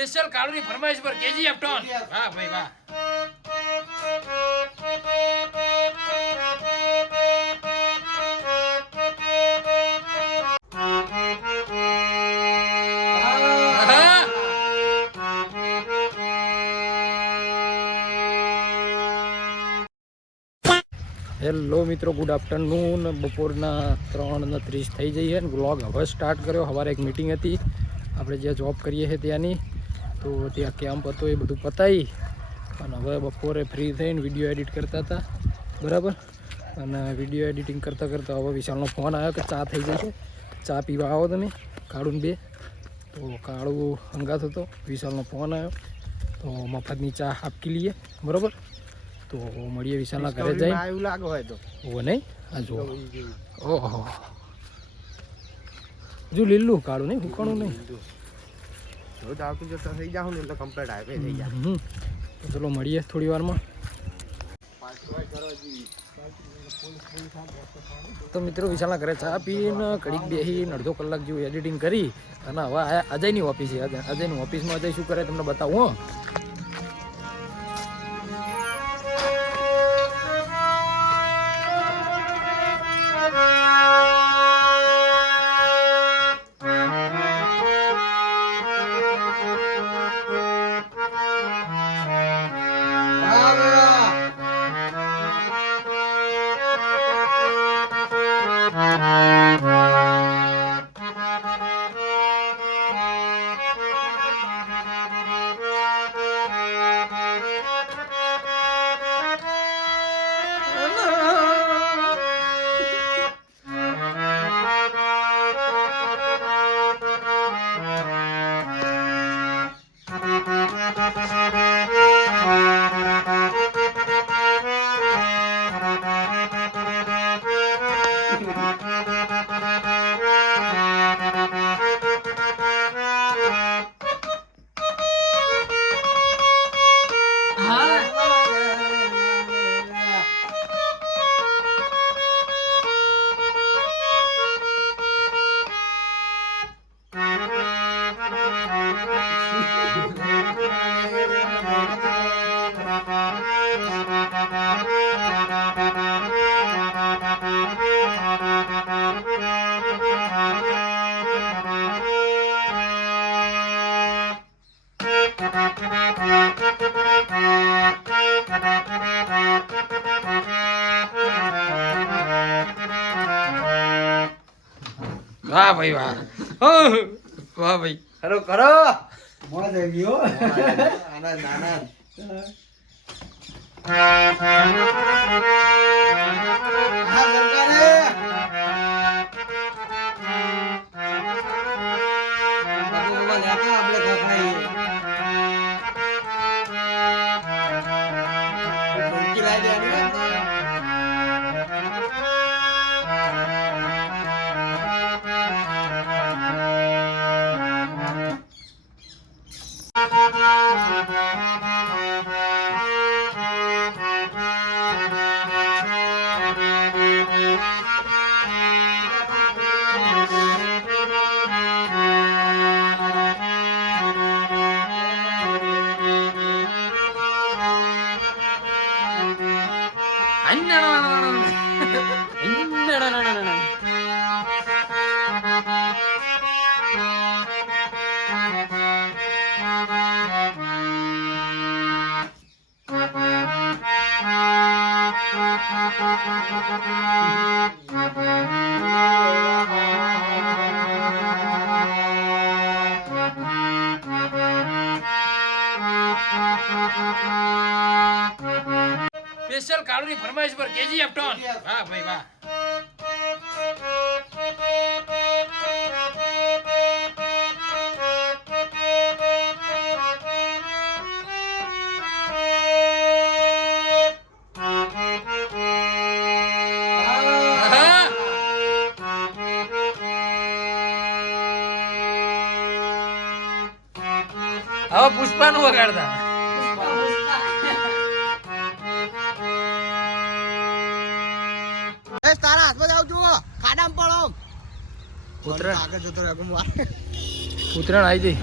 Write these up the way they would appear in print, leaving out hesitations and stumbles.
Special કાળુની ફરમાઈશ પર KGF tone. વાહ ભાઈ વાહ. હેલો મિત્રો, ગુડ આફ્ટરનૂન. બપોરના 3:30 થઈ જઈએ અને વ્લોગ હવે સ્ટાર્ટ કર્યો. સવારે એક મિટિંગ હતી આપણે જ્યાં જોબ કરીએ છીએ ત્યાંની, તો ત્યાં કેમ્પ હતો એ બધું પતાવી અને હવે બપોરે ફ્રી થઈને વિડીયો એડિટ કરતા હતા, બરાબર. અને વિડીયો એડિટિંગ કરતાં કરતાં હવે વિશાલનો ફોન આવ્યો કે ચા થઈ જશે, ચા પીવા આવો તમે કાળું બે. તો કાળું હંગાત હતો, વિશાલનો ફોન આવ્યો તો મફતની ચા આપકી લઈએ, બરાબર. તો મળીએ વિશાલના ઘરે જઈને. એવું લાગે હોય તો ઓ નહીં, આ જો ઓહો જો લીલું કાળું નહીં, હુકાણું નહીં. રોજ આવતું જતા થઈ જાવ ને એટલે કમ્પ્લીટ હાઈવે થઈ જાય. તો ચલો મળીએ થોડી વારમાં. તો મિત્રો વિશાલના ઘરે ચા પીને ઘડીક બેસીને અડધો કલાક જેવું એડિટિંગ કરી અને હવે અજયની ઓફિસ છે. અજયની ઓફિસમાં અજય શું કરે તમને બતાવું. વાહ ભાઈ વાહ, વાહ ભાઈ, કરો કરો મોજ આવી ગયો. આનંદ આનંદ. સ્પેશિયલ કાળુની ફરમાઈશ પર કેજીએફ ટોન. વાહ ભાઈ વાહ. હવે પુષ્પાનું વગાડતા. તારા હાથમાં જાવ જુઓ, ખાડામાં પડો. ઉતરાણ આગળ જતો ઉતરાણ આવી જઈ.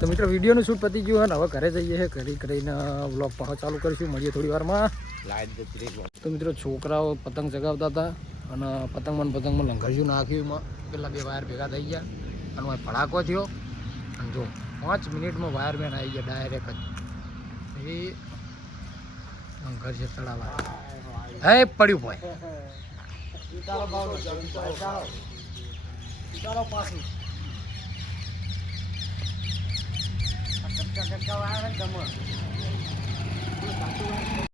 તો મિત્રો વિડીયોનું શૂટ પતી ગયું અને હવે ઘરે જઈએ છે. ઘરે કરીને વ્લોગ પાછો ચાલુ કરીશું. મળીએ થોડી વારમાં. લાઈટ જતી રહી. તો મિત્રો છોકરાઓ પતંગ ચગાવતા હતા અને પતંગમાં લંઘરજ્યું નાખ્યું. એમાં પેલા 2 વાયર ભેગા થઈ ગયા અને ભડાકો થયો અને જો 5 મિનિટમાં વાયરમેન આવી ગયા ડાયરેક્ટ જ. એ લંઘર છે તળાવા. હે પડ્યું ભાઈ. ચાલો પાછું કટકા વાળા ને